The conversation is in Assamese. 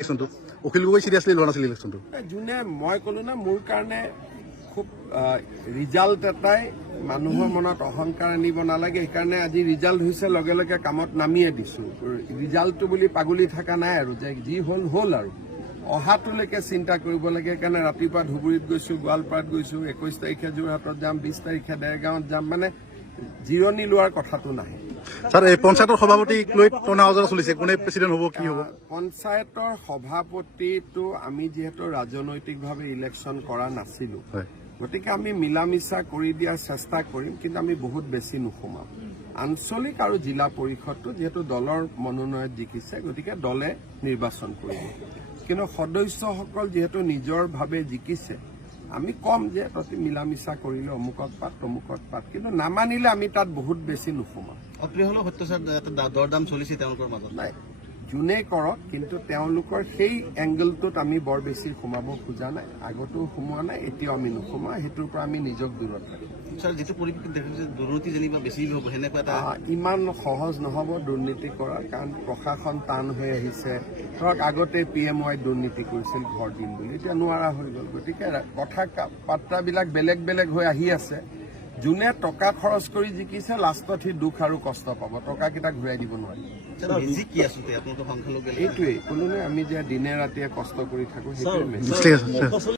ইলেকশনটো অখিল গগৈ সিৰিয়াছলি লোৱা নাছিল ইলেকশনটো যোনে মই ক'লো না মোৰ কাৰণে খুব ৰিজাল্ট এটাই মানুহৰ মনত অহংকাৰ আনিব নালাগে সেইকাৰণে আজি ৰিজাল্ট হৈছে লগে লগে কামত নামিয়ে দিছো ৰিজাল্টটো বুলি পাগলি থকা নাই আৰু যে যি হ'ল হ'ল আৰু অহাটোলৈকে চিন্তা কৰিব লাগে সেইকাৰণে ৰাতিপুৱা ধুবুৰীত গৈছো গোৱালপাৰাত গৈছো 21 তাৰিখে যোৰহাটত যাম 20 তাৰিখে দেৰগাঁৱত যাম মানে জিৰণি লোৱাৰ কথাটো নাহে স্যাৰ এই পঞ্চায়েতৰ সভাপতিক লৈ টনা অজৰা চলিছে কোনে প্ৰেচিডেণ্ট হ'ব কি হ'ব পঞ্চায়তৰ সভাপতিটো আমি যিহেতু ৰাজনৈতিকভাৱে ইলেকশ্যন কৰা নাছিলো গতিকে আমি মিলা মিছা কৰি দিয়াৰ চেষ্টা কৰিম কিন্তু আমি বহুত বেছি নুসুমাম আঞ্চলিক আৰু জিলা পৰিষদটো যিহেতু দলৰ মনোনয়ন জিকিছে গতিকে দলে নিৰ্বাচন কৰিব কিন্তু সদস্যসকল যিহেতু নিজৰ ভাৱে জিকিছে আমি কম যে প্ৰতি মিলা মিছা কৰিলে অমুকত পাত তমুকত পাত কিন্তু নামানিলে আমি তাত বহুত বেছি নুসুমাম অপ্ৰিয় হলেও সত্যচাৰ দৰদাম চলিছে তেওঁলোকৰ মাজত নাই যোনে কৰক কিন্তু তেওঁলোকৰ সেই এংগলটোত আমি বৰ বেছি সোমাব খোজা নাই আগতো সোমোৱা নাই এতিয়াও আমি নোসোমোৱা সেইটোৰ পৰা আমি নিজক দূৰত ৰাখিম ছাৰ যিটো পৰিপ্ৰেক্ষিত দেখিছে দুৰ্নীতি যেনিবা বেছি হ'ব সেনেকুৱা এটা ইমান সহজ নহ'ব দুৰ্নীতি কৰা কাৰণ প্ৰশাসন টান হৈ আহিছে ধৰক আগতে PMY দুৰ্নীতি কৰিছিল ঘৰ দিম বুলি এতিয়া নোৱাৰা হৈ গ'ল গতিকে কথা বাৰ্তাবিলাক বেলেগ বেলেগ হৈ আহি আছে যোনে টকা খৰচ কৰি জিকিছে লাষ্টত সি দুখ আৰু কষ্ট পাব টকাকেইটা ঘূৰাই দিব নোৱাৰিব এইটোৱেই কোনো আমি যে দিনে ৰাতিয়ে কষ্ট কৰি থাকো সেইটোৱে